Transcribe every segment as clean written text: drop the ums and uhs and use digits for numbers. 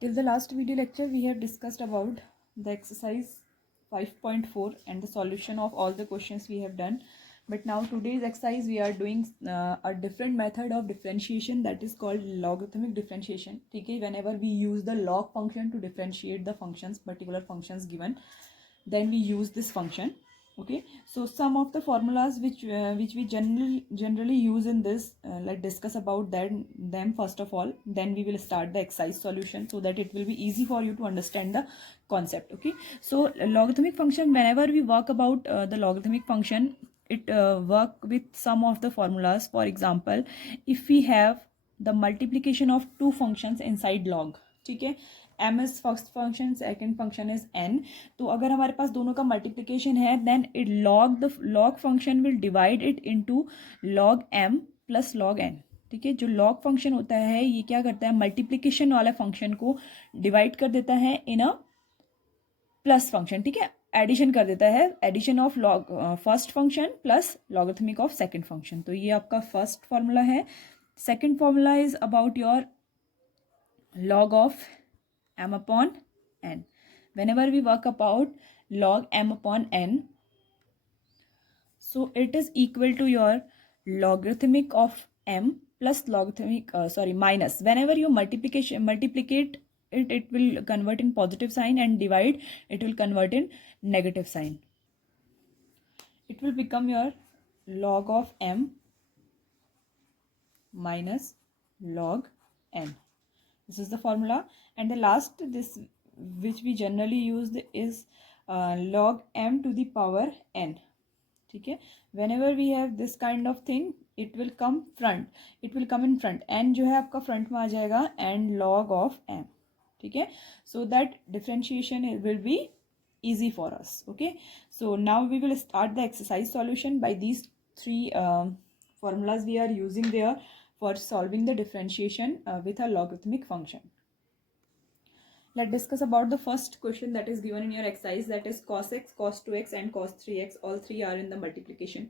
Till the last video lecture, we have discussed about the exercise 5.4 and the solution of all the questions we have done. But now today's exercise, we are doing a different method of differentiation that is called logarithmic differentiation. Okay, whenever we use the log function to differentiate the functions, particular functions given, then we use this function. Okay, so some of the formulas which we generally use in this, let's discuss about them first of all, then we will start the exercise solution so that it will be easy for you to understand the concept. Okay, so logarithmic function, whenever we work about the logarithmic function, it work with some of the formulas. For example, if we have the multiplication of two functions inside log, ठीक है, m is first function, second function is n. तो अगर हमारे पास दोनों का multiplication है, then it log function will divide it into log m plus log n. ठीक है, जो log फंक्शन होता है ये क्या करता है, मल्टीप्लिकेशन वाले फंक्शन को डिवाइड कर देता है इन अ प्लस फंक्शन. ठीक है, एडिशन कर देता है, addition of log first function plus logarithmic of second function. तो ये आपका फर्स्ट फॉर्मूला है. Second formula is about your log of m upon n. Whenever we work about log m upon n, so it is equal to your logarithmic of m plus logarithmic minus. Whenever you multiplicate it will convert in positive sign, and divide it will convert in negative sign. It will become your log of m minus log n. This is the formula. And the last, this which we generally use is log m to the power n. ठीक है, whenever we have this kind of thing, it will come in front. n जो है आपका front में आ जाएगा, and log of m. ठीक है, so that differentiation will be easy for us. Okay, so now we will start the exercise solution by these three formulas we are using there for solving the differentiation with a logarithmic function. Let's discuss about the first question that is given in your exercise, that is cos x, cos 2x and cos 3x. All three are in the multiplication.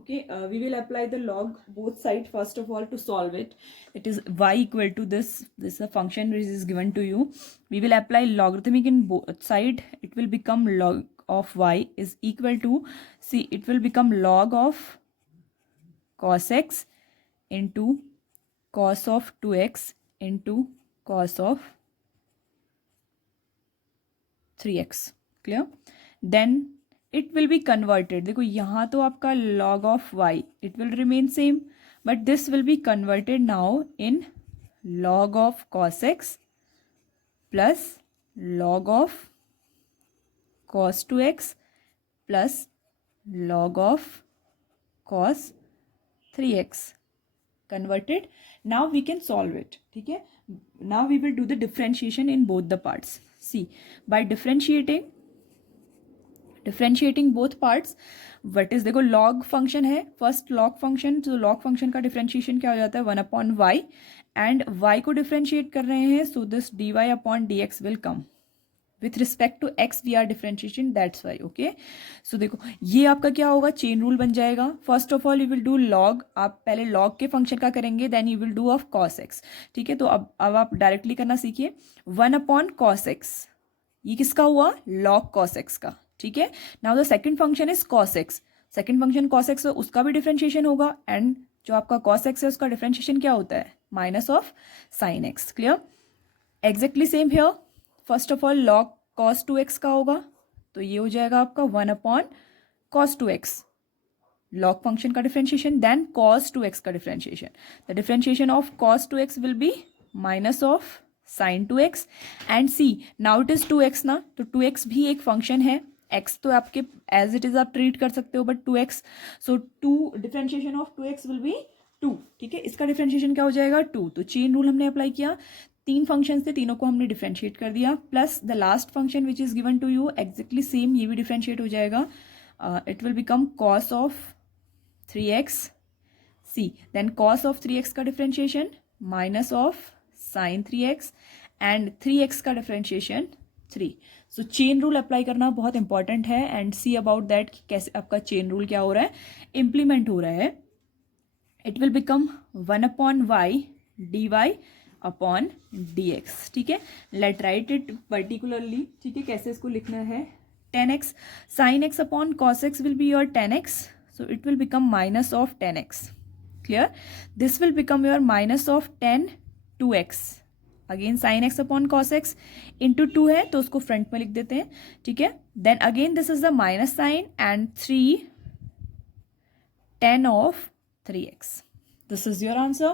Okay, we will apply the log both sides first of all to solve it. It is y equal to this is a function which is given to you. We will apply logarithmic in both side. It will become log of y is equal to, see, it will become log of cos x into cos of 2x into cos of 3x. Clear? Then it will be converted. देखो यहाँ तो आपका log of y, it will remain same, but this will be converted now in log of cos x plus log of cos 2x plus log of cos 3x. Converted. Now we can solve it. ठीक है, now we will do the differentiation in both the parts. See, by differentiating both parts, what is, देखो log function है, first log function, तो log function का differentiation क्या हो जाता है, 1 upon y, and y को differentiate कर रहे हैं, so this dy upon dx will come. With respect to x we are differentiating, that's why. Okay, so देखो ये आपका क्या होगा, चेन रूल बन जाएगा. First of all you will do log, आप पहले log के फंक्शन का करेंगे, then you will do of cos x. ठीक है, तो अब आप डायरेक्टली करना सीखिए. 1 अपॉन cos x, ये किसका हुआ, log cos x का. ठीक है, now the second function is cos x. Second function cos x, उसका भी डिफरेंशिएशन होगा, एंड जो आपका cos x है उसका डिफरेंशिएशन क्या होता है, minus of sin x. Clear? Exactly same here. First of all log cos 2x का होगा, तो ये हो जाएगा आपका 1 upon cos 2x, log function का डिफरेंशिएशन, देन cos 2x का differentiation. The differentiation of cos 2x will be minus of sin 2x. And see, now it is 2x ना, तो 2x भी एक फंक्शन है. x तो आपके एज इट इज आप ट्रीट कर सकते हो, but 2x, so 2 differentiation of 2x will B 2. ठीक है, इसका डिफरेंशिएशन क्या हो जाएगा, 2. तो चेन रूल हमने अप्लाई किया, तीन फंक्शन थे, तीनों को हमने डिफरेंशिएट कर दिया, plus the last function which is given to you exactly same, ये भी डिफरेंशिएट हो जाएगा. It will become cos of 3x. See, then cos of 3x का differentiation minus of sin 3x, and 3x का differentiation 3. So chain rule apply करना बहुत important है, and see about that कि कैसे आपका चेन रूल क्या हो रहा है, इम्प्लीमेंट हो रहा है. It will become 1 upon y dy upon dx. ठीक है, लेट राइट इट पर्टिकुलरली. ठीक है, कैसे इसको लिखना है. tan x sin x upon cos x will be your tan x, so it will become minus of tan x. Clear? This will become your minus of tan 2x. Again sine x upon cos x into 2 है तो उसको front में लिख देते हैं. ठीक है, then again this is the minus sine and 3 tan of 3x. This is your answer,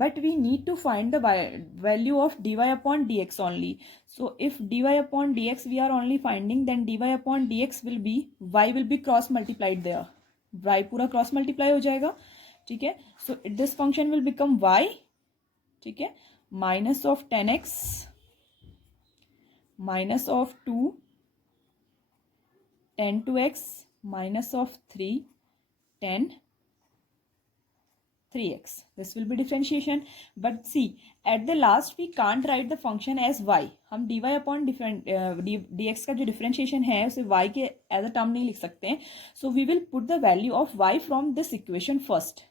but we need to find the value of dy upon dx only. So if dy upon dx we are only finding, then dy upon dx will be, y will be cross multiplied there. y पूरा cross multiply हो जाएगा. ठीक है, so this function will become y. ठीक है, minus of tan x minus of 2 tan 2x minus of 3 tan 3x. This will be differentiation. But see, at the last we can't write the function as y. हम dy upon dx का जो differentiation है उसे y के as a term नहीं लिख सकते हैं. So we will put the value of y from this equation first.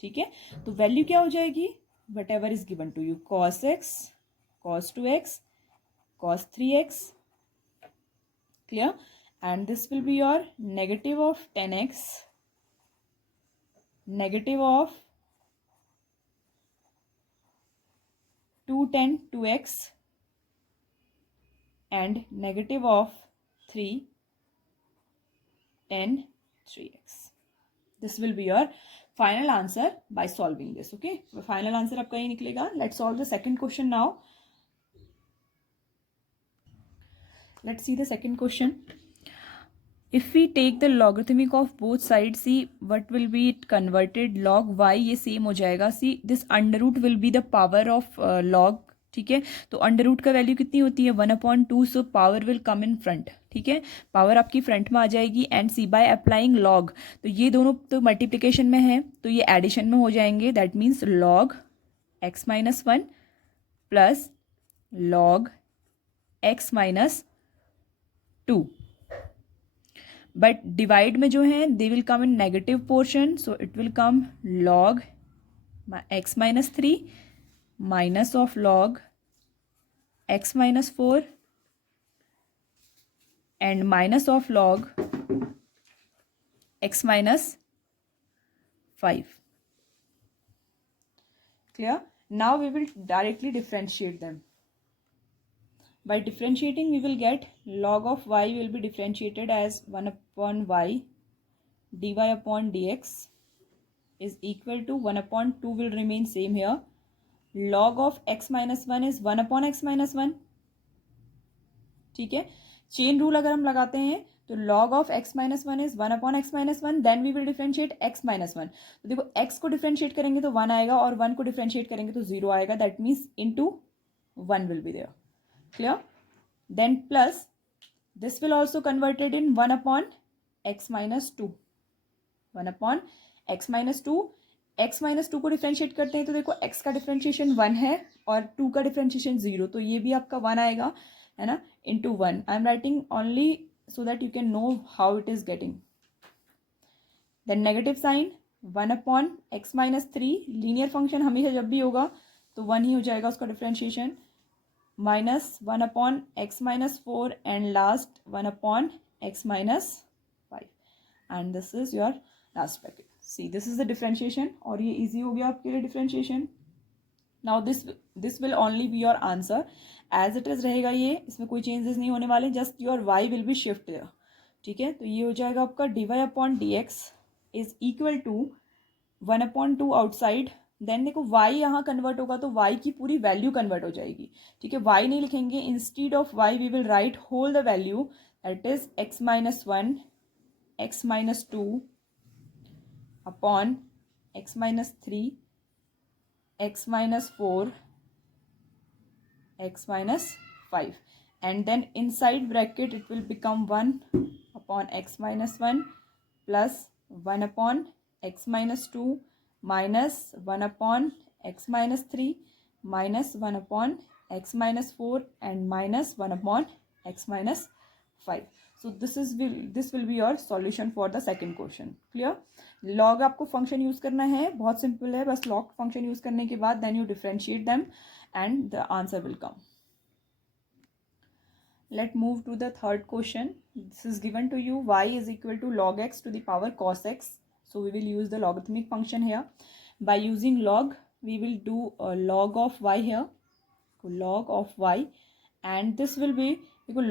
ठीक है, तो value क्या हो जाएगी, whatever is given to you, cos x, cos 2x, cos 3x. Clear? And this will be your negative of tan x, negative of 2 tan 2x and negative of 3 tan 3x. This will be your final answer by solving this. Okay, final answer आपका ये निकलेगा. Let's solve the second question now. Let's see the second question. If we take the logarithmic of both sides, see what will be it converted. log y ये same हो जाएगा. See this under root will be the power of log. ठीक है, तो under root का value कितनी होती है 1/2. So power will come in front. ठीक है, पावर आपकी फ्रंट में आ जाएगी. And see by applying log, तो ये दोनों तो मल्टीप्लिकेशन में है तो ये एडिशन में हो जाएंगे. That means log x minus 1 plus log x minus 2. But divide में जो है they will come in negative portion, so it will come log x minus 3 minus of log x minus 4 and minus of log x minus 5. Clear? Now we will directly differentiate them. By differentiating we will get log of y will be differentiated as 1/y dy upon dx is equal to 1/2 will remain same here. log of x minus 1 is 1/x minus 1. ठीक है, chain rule अगर हम लगाते हैं तो log of x minus 1 is 1/x minus 1. then we will differentiate x minus 1. तो देखो x को differentiate करेंगे तो 1 आएगा और 1 को differentiate करेंगे तो 0 आएगा. that means into 1 will be there. Clear? Then plus this will also converted in 1/x minus 2. 1/x minus 2. x minus 2 को डिफ्रेंशिएट करते हैं तो देखो x का डिफ्रेंशिएशन 1 है और 2 का डिफ्रेंशिएशन 0, तो ये भी आपका 1 आएगा, है ना, into 1. I am writing only so that you can know how it is getting. Then negative sine 1/x minus 3. Linear function हमेशा जब भी होगा तो 1 ही हो जाएगा उसका differentiation. Minus 1/x minus 4 and last 1/x minus 5. And this is your last bracket. See, this is the differentiation और ये easy हो गया आपके लिए differentiation. Now this will only be your answer as it is रहेगा ये, इसमें कोई changes नहीं होने वाले, just your y will be shift there. ठीक है, तो ये हो जाएगा आपका dy upon dx is equal to 1/2 outside. Then देखो y यहाँ कन्वर्ट होगा तो y की पूरी वैल्यू कन्वर्ट हो जाएगी. ठीक है, y नहीं लिखेंगे, instead of y we will write whole the value that is x minus 1 x minus 2 upon x minus 3 x minus 4 x minus 5, and then inside bracket it will become 1 upon x minus 1 plus 1 upon x minus 2 minus 1 upon x minus 3 minus 1 upon x minus 4 and minus 1 upon x minus 5. So this will be your solution for the second question. Clear? log आपको function use करना है, बहुत simple है, बस log function use करने के बाद then you differentiate them and the answer will come. Let's move to the third question. This is given to you, y is equal to log x to the power cos x. So we will use the logarithmic function here. By using log, we will do a log of y here, log of y, and this will be, देखो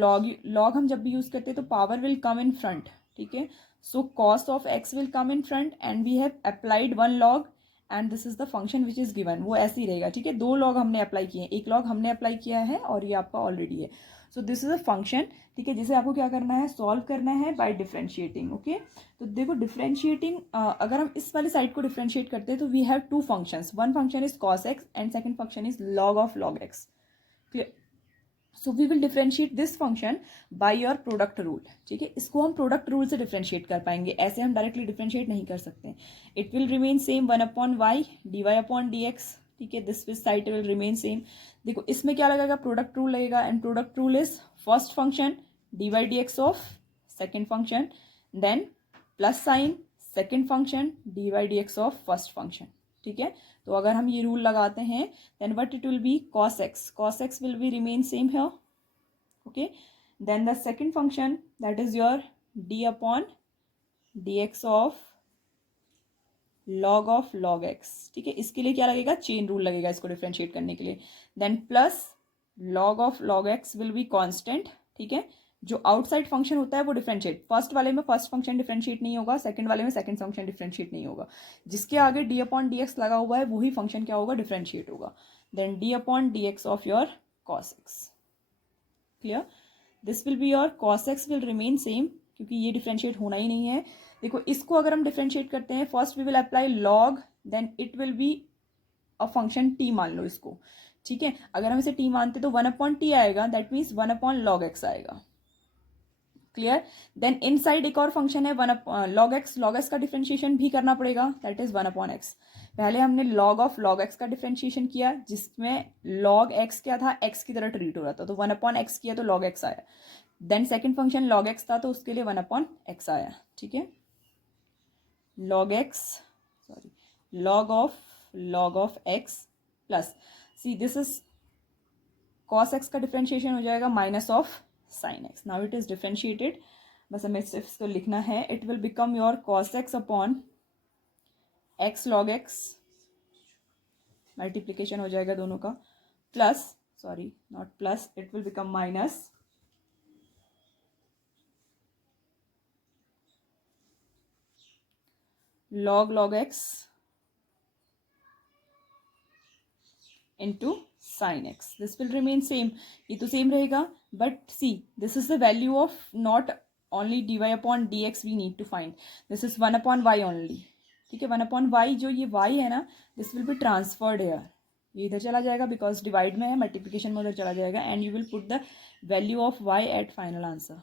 log हम जब भी use करते हैं तो power will come in front, ठीक है. So cos of x will come in front and we have applied one log and this is the function which is given. वो ऐसे ही रहेगा, ठीक है. दो log हमने अप्लाई किए हैं, एक log हमने अप्लाई किया है और ये आपका ऑलरेडी है. So this is a function, ठीक है, जिसे आपको क्या करना है, सॉल्व करना है बाय डिफरेंशिएटिंग. ओके, तो देखो डिफरेंशिएटिंग, अगर हम इस वाली साइड को डिफरेंशिएट करते हैं तो we have two functions. One function is cos x and second function is log of log x. Clear. So we will differentiate this function by your product rule. ठीक है, इसको हम प्रोडक्ट रूल से differentiate कर पाएंगे, ऐसे हम directly differentiate नहीं कर सकते. It will remain same 1/y dy/dx. ठीक है, this side will remain same. देखो इसमें क्या लगेगा, प्रोडक्ट रूल लगेगा and product rule is first function dy/dx of second function, then plus sine second function dy/dx of first function. ठीक है, तो अगर हम ये रूल लगाते हैं then what it will be, cos x will be remain same here. Okay, then the second function that is your d/dx of log of log x. ठीक है, इसके लिए क्या लगेगा, चेन रूल लगेगा इसको डिफरेंशिएट करने के लिए. Then plus log of log x will be constant. ठीक है, जो आउटसाइड फंक्शन होता है वो डिफरेंशिएट, फर्स्ट वाले में फर्स्ट फंक्शन डिफरेंशिएट नहीं होगा, सेकंड वाले में सेकंड फंक्शन डिफरेंशिएट नहीं होगा. जिसके आगे d/dx लगा हुआ है वही फंक्शन क्या होगा, डिफरेंशिएट होगा. Then d/dx of your cos x. Clear. This will be your cos x will remain same क्योंकि ये डिफरेंशिएट होना ही नहीं है. देखो इसको अगर हम डिफरेंशिएट करते हैं, first we will apply log, then it will be a function t मान लो इसको. ठीक है, अगर हम इसे t मानते तो 1/t आएगा, दैट मीन्स 1/log x आएगा. क्लियर. देन इनसाइड एक और फंक्शन है log x का डिफरेंशिएशन भी करना पड़ेगा, दैट इज 1/x. पहले हमने log ऑफ log x का डिफरेंशिएशन किया जिसमें log x क्या था, x की तरह ट्रीट हो रहा था, तो 1/x किया तो log x आया. Then second function log x था तो उसके लिए 1/x आया. ठीक है, log of x plus see this is cos x का डिफरेंशिएशन हो जाएगा minus of sin x. Now it is differentiated, बस हमें सिर्फ इसको लिखना है. It will become your cos x upon x log x, multiplication हो जाएगा दोनों का, plus sorry not plus, it will become minus log x into sin x. This will remain same. ये तो सेम रहेगा, but see this is the value of not only dy/dx we need to find. This is 1/y only. ठीक है, 1/y जो ये y है ना, this will be transferred here. ये इधर चला जाएगा बिकॉज डिवाइड में है, मल्टीप्लीकेशन में उधर चला जाएगा and you will put the value of y at final answer.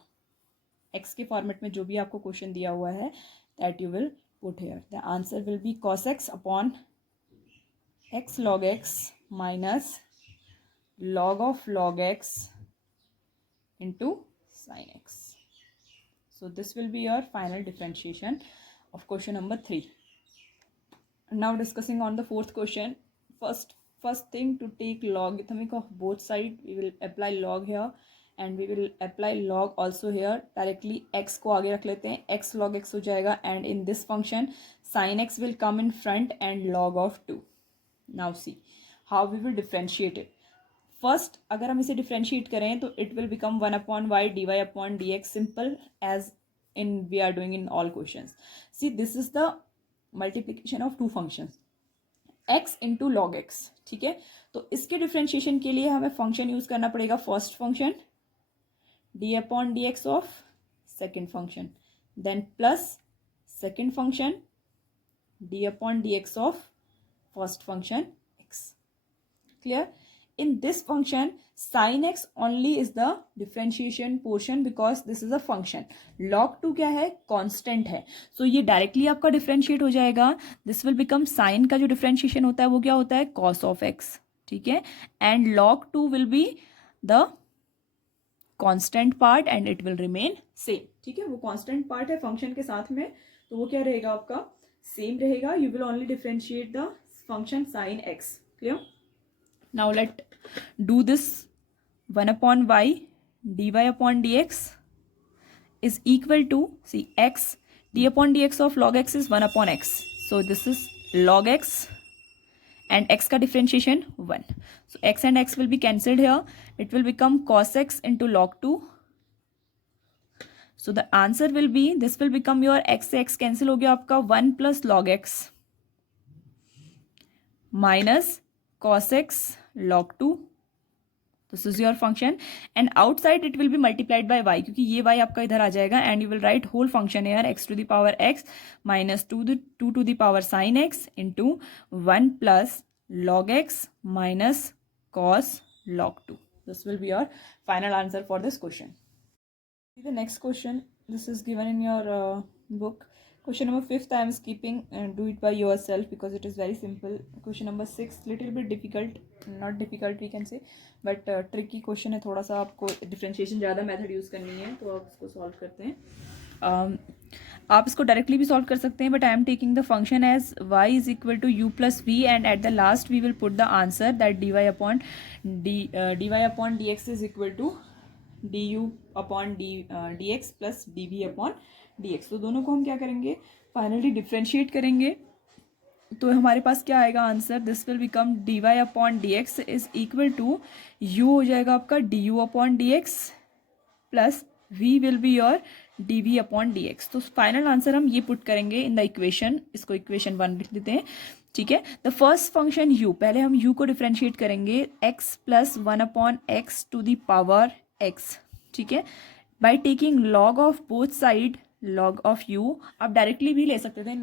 x के फॉर्मेट में जो भी आपको क्वेश्चन दिया हुआ है that you will put here. The answer will be cos x upon x log x minus log of log x into sin x. So this will be your final differentiation of question number 3. Now discussing on the fourth question. First thing, to take logarithmic of both sides, we will apply log here and we will apply log also here. Directly x को आगे रख लेते हैं, x log x हो जाएगा and in this function sin x will come in front and log of 2. Now see how we will differentiate it. First अगर हम इसे differentiate करें तो it will become 1/y dy/dx, simple as in we are doing in all questions. See this is the multiplication of two functions, x into log x. ठीक है, तो इसके differentiation के लिए हमें फंक्शन यूज करना पड़ेगा, first function d/dx of second function, then plus second function d/dx of first function x. Clear. In this function sin x only is the differentiation portion because this is a function. log 2 क्या है, constant है, so ये directly आपका differentiate हो जाएगा. This will become sign का जो differentiation होता है वो क्या होता है, cos of x. ठीक है, and log 2 will be the constant part and it will remain same. ठीक है, वो कांस्टेंट पार्ट है फंक्शन के साथ में, तो वो क्या रहेगा आपका, सेम रहेगा. You will only differentiate the function sin x. Clear. Now let do this 1 upon y dy upon dx is equal to, see, x, d upon dx of log x is 1 upon x. So this is log x and x का differentiation 1. So x and x will be cancelled here. It will become cos x into log 2. So the answer will be, this will become your x से x cancel हो गया आपका 1 plus log x minus cos x log 2. This is your function and outside it will be multiplied by y क्योंकि ये y आपका इधर आ जाएगा and you will write whole function here x to the power x minus 2 to the power sin x into 1 plus log x minus cos log 2. This will be your final answer for this question. The next question, this is given in your book. Question number 5 I am skipping and do it by yourself because it is very simple. Question number 6 little bit difficult, not difficult we can say, but tricky question है थोड़ा सा, आपको differentiation ज़्यादा method use करनी है तो आप इसको solve करते हैं. आप इसको डायरेक्टली भी सॉल्व कर सकते हैं but I am taking the function as y is equal to u plus v and at the last we will put the answer that dy upon dx is equal to du upon dx plus dv upon dx. तो दोनों को हम क्या करेंगे, finally differentiate करेंगे तो हमारे पास क्या आएगा answer, this will become dy upon dx is equal to u हो जाएगा आपका du upon dx plus v will be your dv upon dx. तो फाइनल आंसर हम ये पुट करेंगे इन द इक्वेशन, इसको इक्वेशन 1 लिख देते हैं. ठीक है, द फर्स्ट फंक्शन u, पहले हम u को डिफ्रेंशिएट करेंगे x plus 1 upon x to the power x. ठीक है, by taking log of both side log of u. आप डायरेक्टली भी ले सकते थे,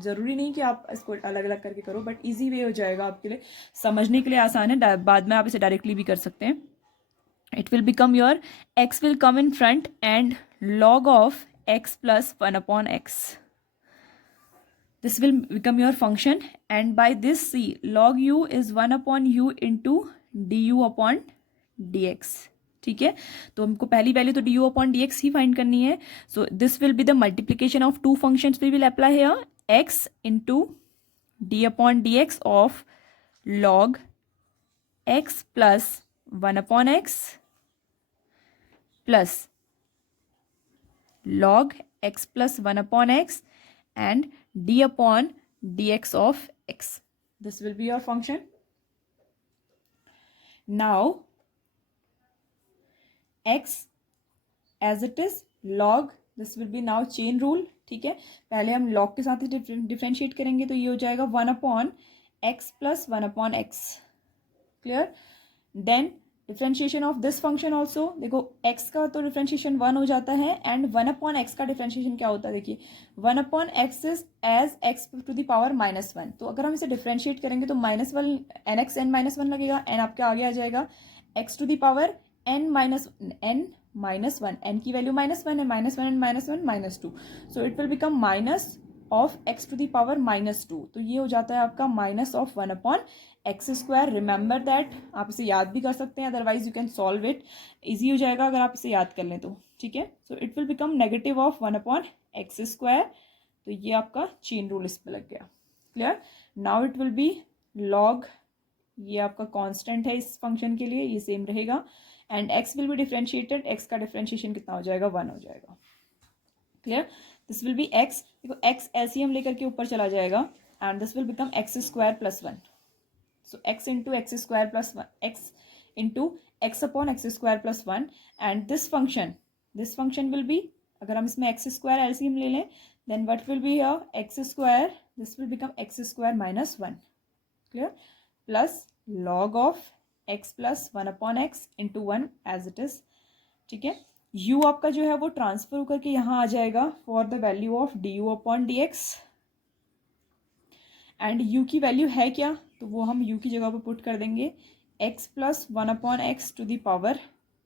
ज़रूरी नहीं कि आप इसको अलग अलग करके करो बट इजी वे हो जाएगा आपके लिए, समझने के लिए आसान है, बाद में आप इसे डायरेक्टली भी कर सकते हैं. It will become your x will come in front and log of x plus 1 upon x. This will become your function and by this see log u is 1 upon u into du upon dx. ठीक है, तो हमको पहली value तो du upon dx ही find करनी है. So this will be the multiplication of two functions we will apply here, x into d upon dx of log x plus 1 upon x plus log x plus 1 upon x and d upon dx of x. This will be your function. Now x as it is log, this will be now chain rule. ठीक है, पहले हम log के साथ differentiate करेंगे तो ये हो जाएगा 1 upon x plus 1 upon x. Clear, then differentiation of this function also, देखो x का तो डिफ्रेंशिएशन 1 हो जाता है एंड 1 अपॉन x का डिफ्रेंशिएशन क्या होता है, देखिए 1 upon x is as x to the power -1. तो अगर हम इसे डिफ्रेंशिएट करेंगे तो -1 nx n -1 लगेगा, n आपके आगे आ जाएगा x to the power n minus 1, n की वैल्यू -1 है, -1 and -1 -2. So it will become minus of x to the power -2. तो ये हो जाता है आपका minus of 1 upon x square. Remember that, आप इसे याद भी कर सकते हैं, otherwise you can solve it, easy हो जाएगा अगर आप इसे याद कर लें तो. ठीक है, सो it will become negative of 1 upon x square. तो ये आपका चेन रूल इस पर लग गया. Clear, now it will B log, ये आपका कांस्टेंट है इस फंक्शन के लिए, ये सेम रहेगा and x will be differentiated, x का डिफ्रेंशिएशन कितना हो जाएगा, 1 हो जाएगा. Clear, this will B x, देखो x एलसीएम लेकर के ऊपर चला जाएगा and this will become x square plus 1. So x into x square plus 1, x into x upon x square plus 1 and this function will be, अगर हम इसमें x square LCM ले लें then what will be here, x square, this will become x square minus 1. Clear, plus log of x plus 1 upon x into 1 as it is. ठीक है, u आपका जो है वो ट्रांसफर होकर के यहाँ आ जाएगा for the value of du upon dx and u की वैल्यू है क्या, तो वो हम u की जगह पर पुट कर देंगे x plus 1 upon x to the power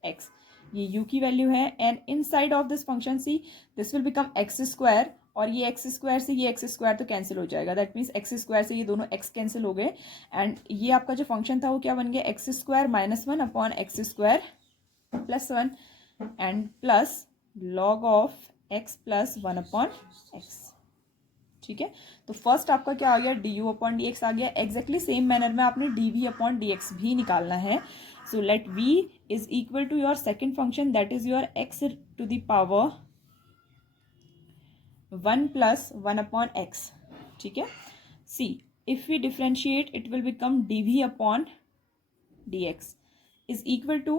x. ये u की वैल्यू है and in side of this function see this will become x square और ये एक्स स्क्वायर से ये एक्स स्क्वायर तो कैंसिल हो जाएगा, दैट मीन्स एक्स स्क्वायर से ये दोनों एक्स कैंसिल हो गए एंड ये आपका जो फंक्शन था वो क्या बन गया, X square minus 1 upon x square plus 1 and plus log of X plus 1 upon X. ठीक है, तो फर्स्ट आपका क्या आ गया, D you upon D X आ गया। एग्जैक्टली सेम मैनर में आपने D we upon D X भी निकालना है। So let V is equal to your second function, that is your X to the power 1 plus 1 upon X. ठीक है, see if we differentiate it will become d we upon dx is equal to,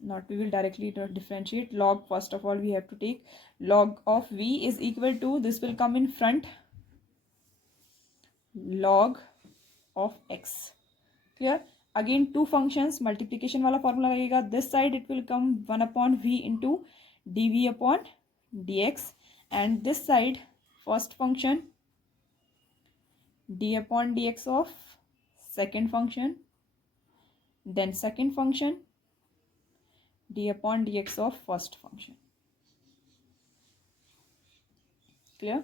not we will directly differentiate, log, first of all we have to take log of v is equal to, this will come in front, log of x. clear, again two functions, multiplication वाला formula लगेगा, this side it will come 1 upon v into dv upon dx, and this side first function d upon dx of second function, then second function d upon dx of first function. clear,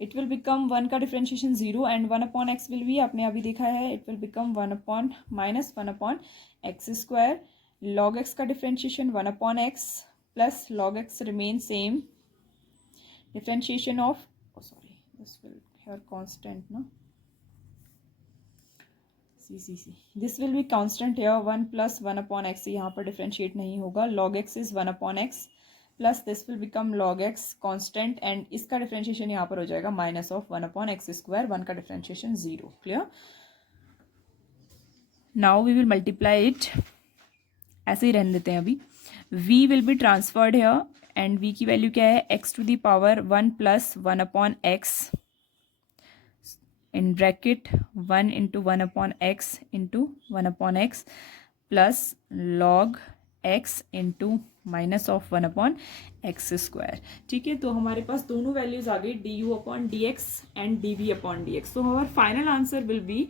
it will become 1 का differentiation 0 and 1 upon x will be, आपने अभी देखा है, it will become 1 upon minus 1 upon x square, log x का differentiation 1 upon x plus log x remain same, differentiation of, oh sorry, this will here constant, no, this will be constant है, 1 plus 1 upon x यहाँ पर differentiate नहीं होगा, log x is 1 upon x plus this will become log x constant, and इसका differentiation यहाँ पर हो जाएगा minus of 1 upon x square, 1 का differentiation 0। Clear, now we will multiply it, ऐसे ही रहने देते हैं अभी। v विल बी ट्रांसफर्ड है एंड v की वैल्यू क्या है, x to the power 1 plus 1 upon x in bracket 1 into 1 upon x into 1 upon x plus log x into minus of 1 upon x square. ठीक है, तो हमारे पास दोनों वैल्यूज आ गई, D you upon D X and D we upon D X. तो हमारा फाइनल आंसर विल बी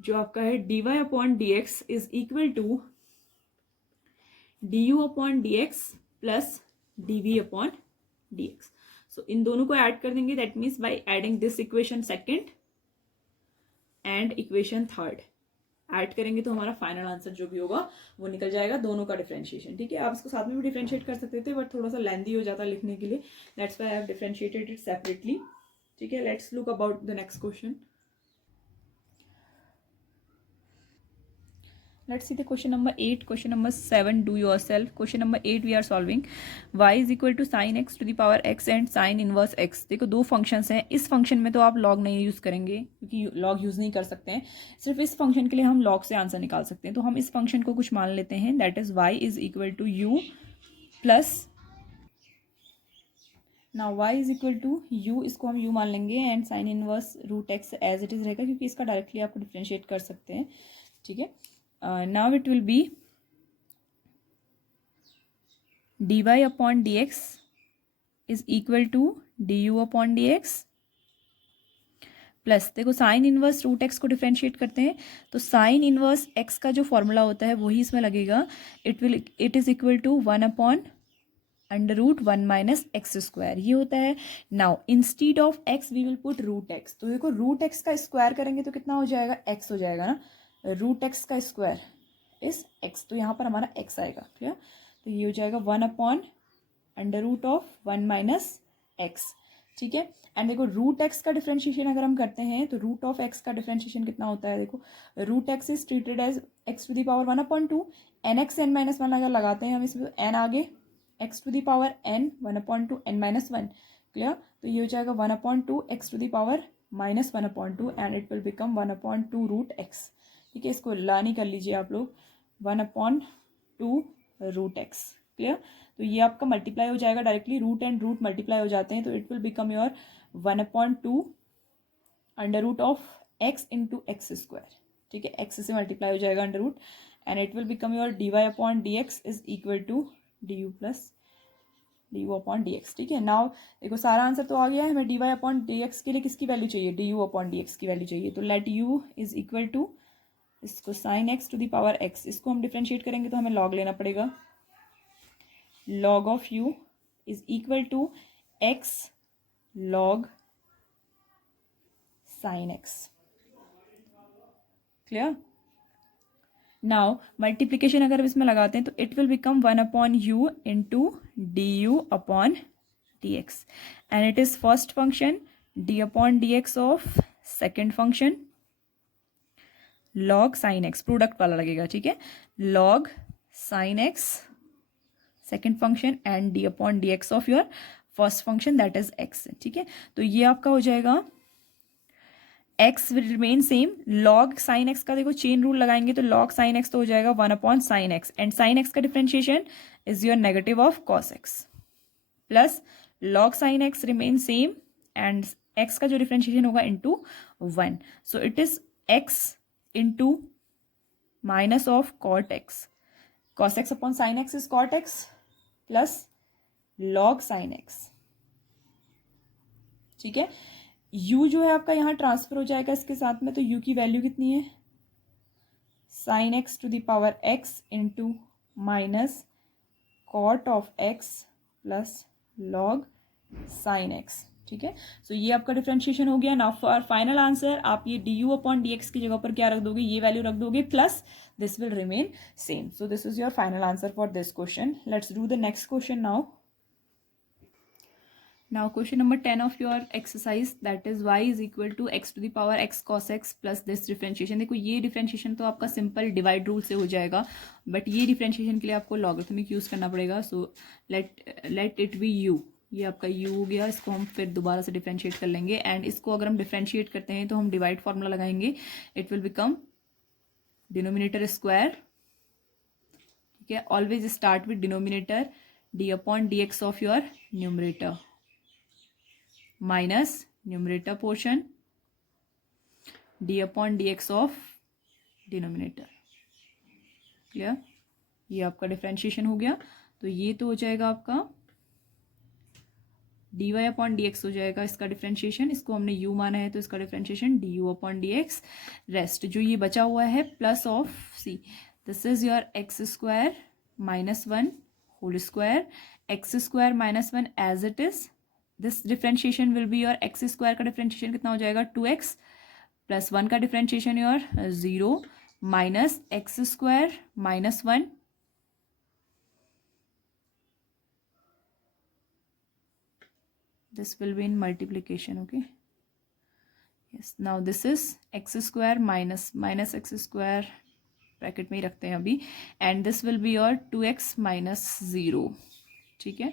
जो आपका है D Y upon D x is equal to D you upon D x plus D we upon D X. So इन दोनों को add कर देंगे, that means by adding this equation second and equation third add करेंगे तो हमारा final answer जो भी होगा वो निकल जाएगा, दोनों का डिफरेंशिएशन। ठीक है, आप इसको साथ में भी डिफरेंशिएट कर सकते थे बट थोड़ा सा लेंदी हो जाता लिखने के लिए, that's why I have differentiated it separately. ठीक है, let's look about the next question. Let's see the question number 8. Question number 7, do yourself. Question number 8 we are solving. Y is equal to sin x to the power x and sin inverse x. देखो दो functions हैं, इस function में तो आप log नहीं use करेंगे क्योंकि लॉग यूज़ नहीं कर सकते हैं, सिर्फ इस फंक्शन के लिए हम लॉग से आंसर निकाल सकते हैं। तो हम इस फंक्शन को कुछ मान लेते हैं, that is y is equal to u plus, now y is equal to u, इसको हम u मान लेंगे and sine inverse root x as it is रहेगा क्योंकि इसका डायरेक्टली आपको डिफ्रेंशिएट कर सकते हैं। ठीक है, now it will be dy upon dx is equal to du upon dx plus, देखो साइन इनवर्स रूट एक्स को डिफ्रेंशिएट करते हैं तो साइन इनवर्स एक्स का जो फॉर्मूला होता है वही इसमें लगेगा, it is equal to 1 upon under root 1 minus x square, ये होता है। Now instead of x we will put root x, तो देखो रूट एक्स का स्क्वायर करेंगे तो कितना हो जाएगा, एक्स हो जाएगा ना, रूट एक्स का स्क्वायर इस एक्स, तो यहाँ पर हमारा एक्स आएगा। क्लियर, तो ये हो जाएगा 1 upon under root of 1 minus x. ठीक है, एंड देखो रूट एक्स का डिफ्रेंशिएशन अगर हम करते हैं तो रूट ऑफ एक्स का डिफ्रेंशिएशन कितना होता है, देखो root x is treated as x to the power 1 upon 2, n x n minus 1 अगर लगाते हैं हम इसमें एन आगे x to the power n 1 upon 2 n minus 1। Clear, तो ये हो जाएगा 1 upon 2 x to the power minus 1 upon 2 and it will become 1 upon 2 root x. ठीक है, इसको लानी कर लीजिए आप लोग, 1 अपॉन 2 रूट एक्स। क्लियर, तो ये आपका मल्टीप्लाई हो जाएगा directly, root and root multiply हो जाते हैं तो it will become your 1 upon 2 under root of x into x square. ठीक है, एक्स से मल्टीप्लाई हो जाएगा under root and it will become your d Y upon D x is equal to D u plus d you upon D x. ठीक है, now देखो सारा answer तो आ गया है, हमें D Y upon D X के लिए किसकी वैल्यू चाहिए, D you upon D x की वैल्यू चाहिए। तो let U is equal to, इसको sine X to the power X, इसको हम डिफ्रेंशिएट करेंगे तो हमें लॉग लेना पड़ेगा, log of U is equal to X log sine X. Clear, now multiplication अगर इसमें लगाते हैं तो it will become 1 upon U into D you upon D X and it is first function D upon D x of second function log sin x, product वाला लगेगा, ठीक है, log sin x second function and D upon D x of your first function that is x, ठीक है। तो ये आपका हो जाएगा x will remain same, log sin x का देखो चेन रूल लगाएंगे तो log sin x तो हो जाएगा 1 upon sin x and sin x का differentiation is your negative of cos x plus log sin x remain same and x का जो डिफ्रेंशिएशन होगा into 1, so it is x into minus of cot x, cos x upon sin x is cot x plus log sin x, ठीक है। u जो है आपका यहाँ transfer हो जाएगा इसके साथ में, तो u की वैल्यू कितनी है, sin x to the power x into minus cot of x plus log sin x, ठीक है। सो ये आपका डिफरेंशिएशन हो गया। नाउ फॉर फाइनल आंसर आप ये D you upon D x की जगह पर क्या रख दोगे, ये वैल्यू रख दोगे plus this will remain same. So this is your final answer for this question. Let's do the next question now. Now question number 10 of your exercise, that is y is equal to x to the power x cos x plus this differentiation। देखो ये differentiation तो आपका simple divide rule से हो जाएगा, but ये differentiation के लिए आपको लॉगरिथमिक यूज़ करना पड़ेगा। So let it be u, ये आपका u हो गया, इसको हम फिर दोबारा से डिफरेंशिएट कर लेंगे एंड इसको अगर हम डिफरेंशिएट करते हैं तो हम डिवाइड फार्मूला लगाएंगे, it will become denominator square, ठीक है। Always start with denominator, D upon D x of your numerator minus numerator portion D upon D x of denominator, clear. ये आपका डिफरेंशिएशन हो गया, तो ये तो हो जाएगा आपका d Y upon D x हो जाएगा इसका डिफरेंशिएशन, इसको हमने u माना है तो इसका differentiation d you upon D x, rest जो ये बचा हुआ है plus of c, this is your x square minus 1 whole square, x square minus 1 as it is, this differentiation will be your x square का differentiation कितना हो जाएगा 2x plus 1 का differentiation your 0 minus x square minus 1 this will be in multiplication, okay, yes। now this is x square minus x square bracket में ही रखते हैं अभी, and this will be your 2x minus 0, ठीक है।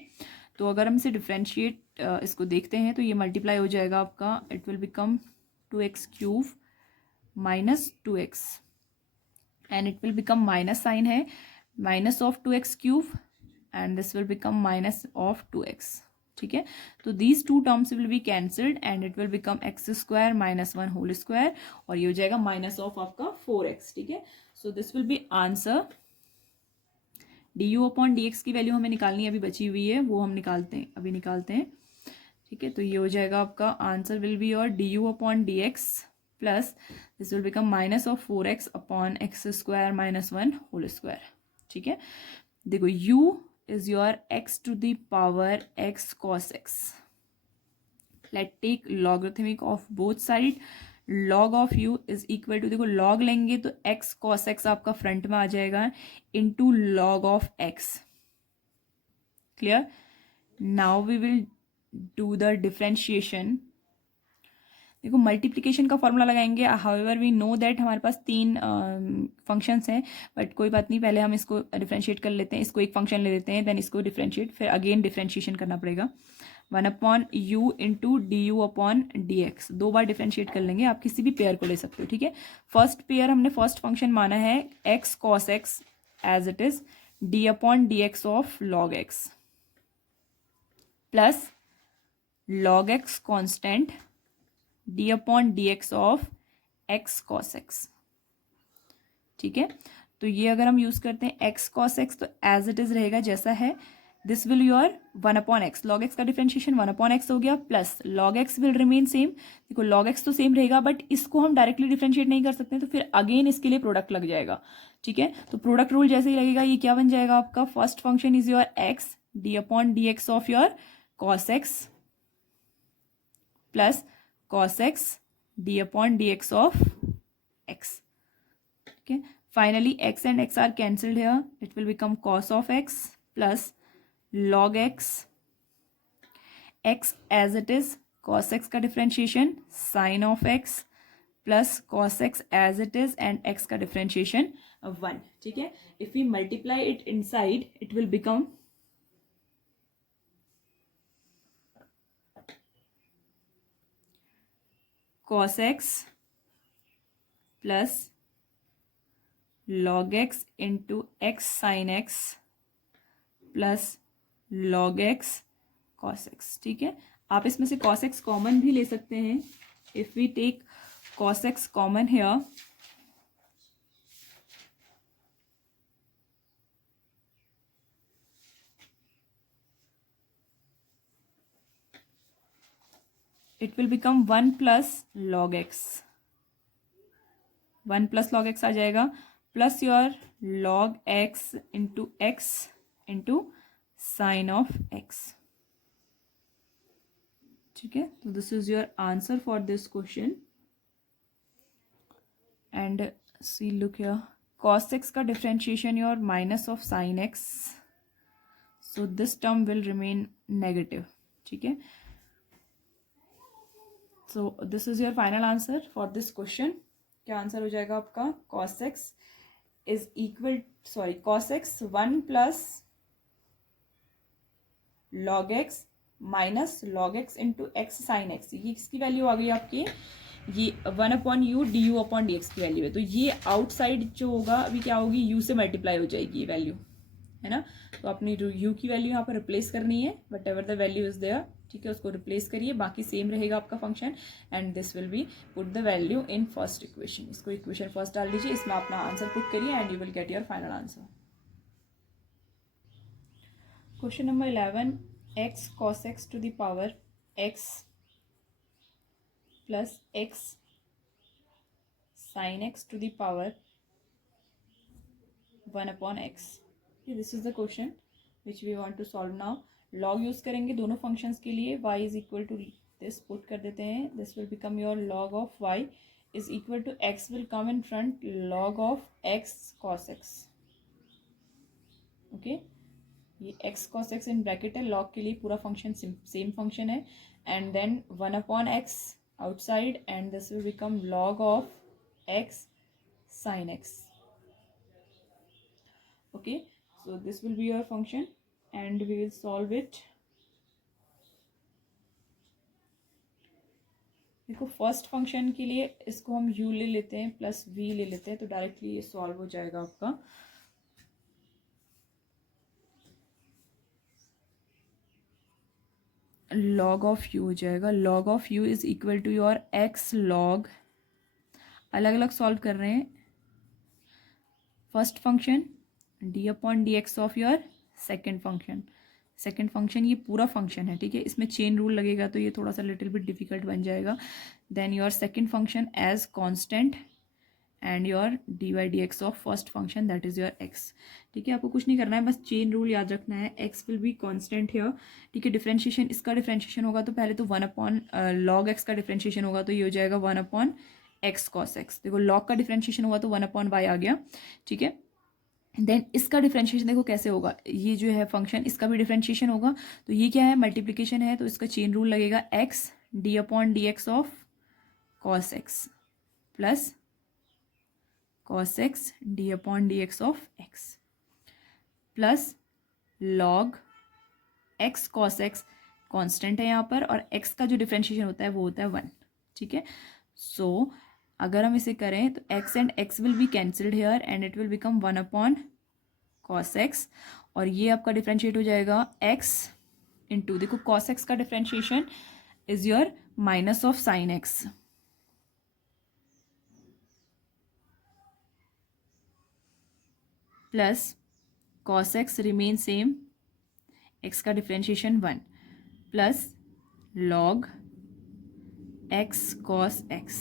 तो अगर हम इसे डिफ्रेंशिएट इसको देखते हैं तो ये मल्टीप्लाई हो जाएगा आपका, it will become 2x cube minus 2x and it will become minus sine है, minus of 2x cube and this will become minus of 2x, ठीक है। तो these two terms will be cancelled and it will become x square minus 1 whole square और ये हो जाएगा minus of आपका 4x, ठीक है। So this will B answer. D you upon D x की वैल्यू हमें निकालनी है, अभी बची हुई है वो हम निकालते हैं, अभी निकालते हैं, ठीक है। तो ये हो जाएगा आपका answer will be your d you upon D x plus this will become minus of 4x upon x square minus 1 whole square, ठीक है। देखो u is your x to the power x cos x, let's take logarithmic of both side, log of u is equal to, देखो log लेंगे तो x cos x आपका front में आ जाएगा into log of x, clear। now we will do the differentiation, देखो multiplication का formula लगाएंगे, however we know that हमारे पास 3 फंक्शंस हैं, बट कोई बात नहीं, पहले हम इसको डिफरेंशिएट कर लेते हैं, इसको एक फंक्शन ले लेते हैं, देन इसको डिफरेंशिएट, फिर अगेन डिफरेंशिएशन करना पड़ेगा। 1 upon U into D you upon D x, 2 bar differentiate कर लेंगे, आप किसी भी पेयर को ले सकते हो, ठीक है। फर्स्ट पेयर हमने फर्स्ट फंक्शन माना है x cos x as it is d upon D x of log x plus log x constant d upon D x of x cos x, ठीक है। तो ये अगर हम यूज करते हैं एक्स कॉस एक्स तो एज इट इज रहेगा जैसा है, this will your 1 upon x, log x का डिफरेंशिएशन 1 अपॉन एक्स हो गया plus log x will remain same, देखो लॉग एक्स तो सेम रहेगा बट इसको हम डायरेक्टली डिफरेंशिएट नहीं कर सकते, तो फिर अगेन इसके लिए प्रोडक्ट लग जाएगा, ठीक है। तो प्रोडक्ट रूल जैसे ही लगेगा, ये क्या बन जाएगा आपका, first function is your x D upon D x of your cos x plus cos x d upon dx of x, okay। finally x and x are cancelled here, it will become cos of x plus log x, x as it is cos x का differentiation sine of x plus cos x as it is and x का differentiation 1. ठीक है, if we multiply it inside it will become cos x plus log x into x sin x plus log x cos x. ठीक है, आप इसमें से cos x common भी ले सकते हैं. If we take cos x common here, it will become 1 plus log x. 1 plus log x आ जाएगा plus your log x into x into sine of x. ठीक है, तो this is your answer for this question. And see look here, cos x का differentiation your minus of sine x, so this term will remain negative. ठीक है, so this is your final answer for this question. क्या answer हो जाएगा आपका? cos x is equal, sorry, cos x 1 plus log x minus log x into x sine x. ये किसकी value आ गई आपकी? ये 1 upon u d you upon D x की वैल्यू है. तो ये आउटसाइड जो होगा अभी क्या होगी, u से मल्टीप्लाई हो जाएगी ये वैल्यू, है ना. तो अपनी u की वैल्यू यहाँ पर रिप्लेस करनी है, whatever the value is there. ठीक है, उसको रिप्लेस करिए, बाकी सेम रहेगा आपका function. And this will be put the value in first equation. इसको इक्वेशन फर्स्ट डाल दीजिए, इसमें अपना आंसर पुट करिए and you will get your final answer. Question number 11, x cos x to the power x plus x sin x to the power 1 upon x. Okay, this is the question which we want to solve now. log use करेंगे दोनों functions के लिए. y is equal to this put कर देते हैं. This will become your log of y is equal to x will come in front log of x cos x. Okay, ये x cos x in bracket है. log के लिए पूरा function same function है. And then 1 upon x outside and this will become log of x sin x. Okay, so this will be your function and we will solve it. देखो, first function के लिए इसको हम u ले लेते हैं plus v ले लेते हैं, तो डायरेक्टली ये सॉल्व हो जाएगा आपका. log ऑफ u हो जाएगा. log of u is equal to your x log, अलग अलग सॉल्व कर रहे हैं. First function d upon D x of your second function. Second function ये पूरा फंक्शन है. ठीक है, इसमें चेन रूल लगेगा तो ये थोड़ा सा लिटिल बिट डिफिकल्ट बन जाएगा. Then your second function as constant and your d y d x of first function that is your x. ठीक है, आपको कुछ नहीं करना है, बस चेन रूल याद रखना है. X will B constant here. ठीक है, डिफरेंशिएशन, इसका डिफरेंशिएशन होगा तो पहले तो 1 अपॉन लॉग एक्स का डिफरेंशिएशन होगा तो ये हो जाएगा 1 अपॉन एक्स कॉस एक्स. देखो, लॉग का डिफरेंशिएशन होगा तो 1 अपॉन वाई आ गया. ठीक है, देन इसका डिफरेंशिएशन देखो कैसे होगा. ये जो है फंक्शन, इसका भी डिफरेंशिएशन होगा. तो ये क्या है, मल्टीप्लीकेशन है, तो इसका चेन रूल लगेगा x D upon D x of cos x plus cos x d upon D x of x plus log x cos x constant है यहाँ पर, और x का जो डिफरेंशिएशन होता है वो होता है 1. ठीक है, सो अगर हम इसे करें तो x and x will be cancelled here and it will become 1 upon cos x. और ये आपका डिफरेंशिएट हो जाएगा x इंटू, देखो cos x का differentiation is your minus of sine x plus cos x remain same, x का differentiation 1 plus log x cos x.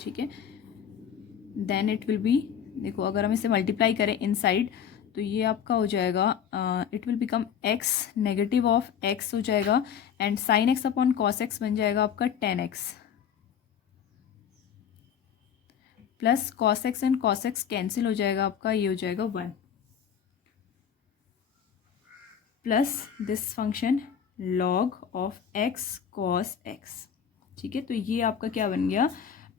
ठीक है, देन इट विल बी, देखो अगर हम इसे मल्टीप्लाई करें इनसाइड तो ये आपका हो जाएगा, it will become x negative of x हो जाएगा and sine x upon cos x बन जाएगा आपका 10x plus cos x and cos x cancel हो जाएगा आपका, ये हो जाएगा 1 plus this function log of x cos x. ठीक है, तो ये आपका क्या बन गया,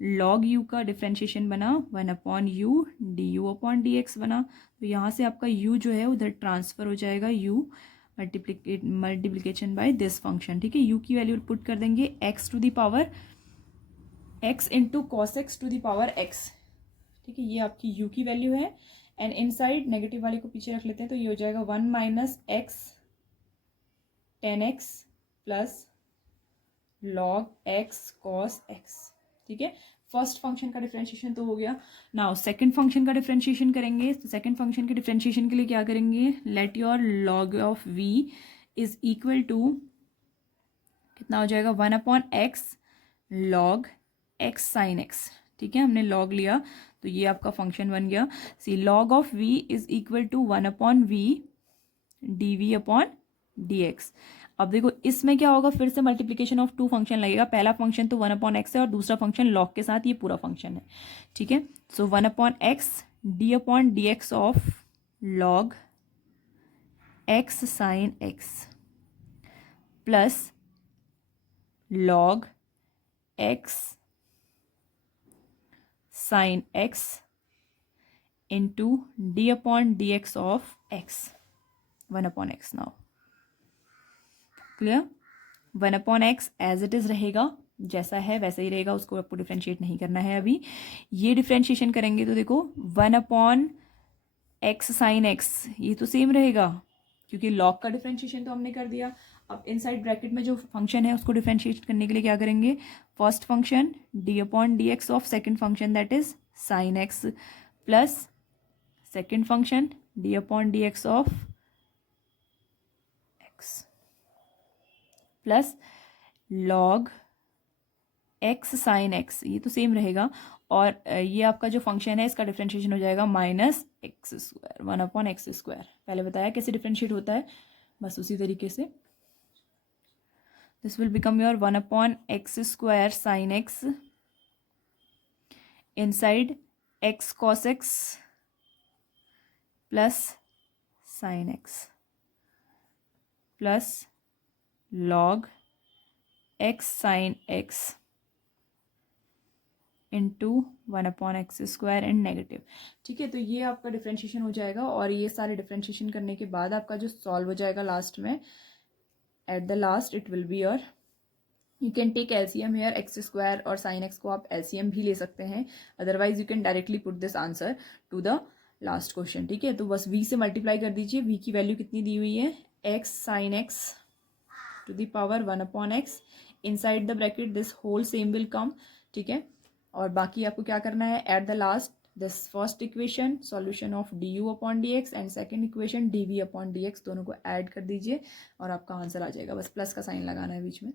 लॉग यू का डिफ्रेंशिएशन बना 1/u du/dx बना। तो यहाँ से आपका u जो है उधर ट्रांसफ़र हो जाएगा, u multiplication by this function. ठीक है, u की वैल्यू पुट कर देंगे x to the power x into cos x to the power x। ठीक है, ये आपकी u की वैल्यू है। एंड इनसाइड नेगेटिव वाले को पीछे रख लेते हैं, तो ये हो जाएगा 1 - x tan x plus log x cos x. ठीक है, फर्स्ट फंक्शन का डिफरेंशिएशन तो हो गया। नाउ सेकंड फंक्शन का डिफरेंशिएशन करेंगे। तो सेकंड फंक्शन के डिफरेंशिएशन के लिए क्या करेंगे, let your log of v is equal to कितना हो जाएगा, 1/x log x sine x। ठीक है, हमने लॉग लिया तो ये आपका फंक्शन बन गया। See log of v is equal to 1/v dv/dx। अब देखो इसमें क्या होगा, फिर से मल्टीप्लिकेशन ऑफ टू फंक्शन लगेगा। पहला फंक्शन तो 1/x है और दूसरा फंक्शन लॉग के साथ ये पूरा फंक्शन है। ठीक है, so 1/x d/dx of log x sine x plus log x sine x into d/dx of x 1/x। Now clear, 1/x as it is रहेगा, जैसा है वैसा ही रहेगा, उसको आपको डिफ्रेंशिएट नहीं करना है अभी। ये डिफ्रेंशिएशन करेंगे तो देखो 1/x साइन x ये तो सेम रहेगा क्योंकि लॉग का डिफ्रेंशिएशन तो हमने कर दिया। अब इनसाइड ब्रैकेट में जो फंक्शन है उसको डिफ्रेंशिएट करने के लिए क्या करेंगे, first function d/dx of second function that is sine x plus second function d/dx of x plus log x sine x ये तो सेम रहेगा। और ये आपका जो फंक्शन है इसका डिफरेंशिएशन हो जाएगा -x², 1/x²। पहले बताया कैसे डिफरेंशिएट होता है, बस उसी तरीके से। This will become your 1/x² sine x inside x cos x plus sine x plus log x sine x into 1/x² and negative. ठीक है, तो ये आपका डिफ्रेंशिएशन हो जाएगा और ये सारे डिफ्रेंशिएशन करने के बाद आपका जो सॉल्व हो जाएगा लास्ट में, at the last it will be your, you can take LCM here, x² और साइन x को आप एलसीएम भी ले सकते हैं, otherwise you can directly put this answer to the last question. ठीक है, तो बस v से मल्टीप्लाई कर दीजिए। v की वैल्यू कितनी दी हुई है, x sine x to the power 1/x, inside the bracket this whole same will come. ठीक है, और बाकी आपको क्या करना है, at the last this first equation solution of du/dx and second equation dv/dx दोनों को ऐड कर दीजिए और आपका आंसर आ जाएगा। बस प्लस का साइन लगाना है बीच में।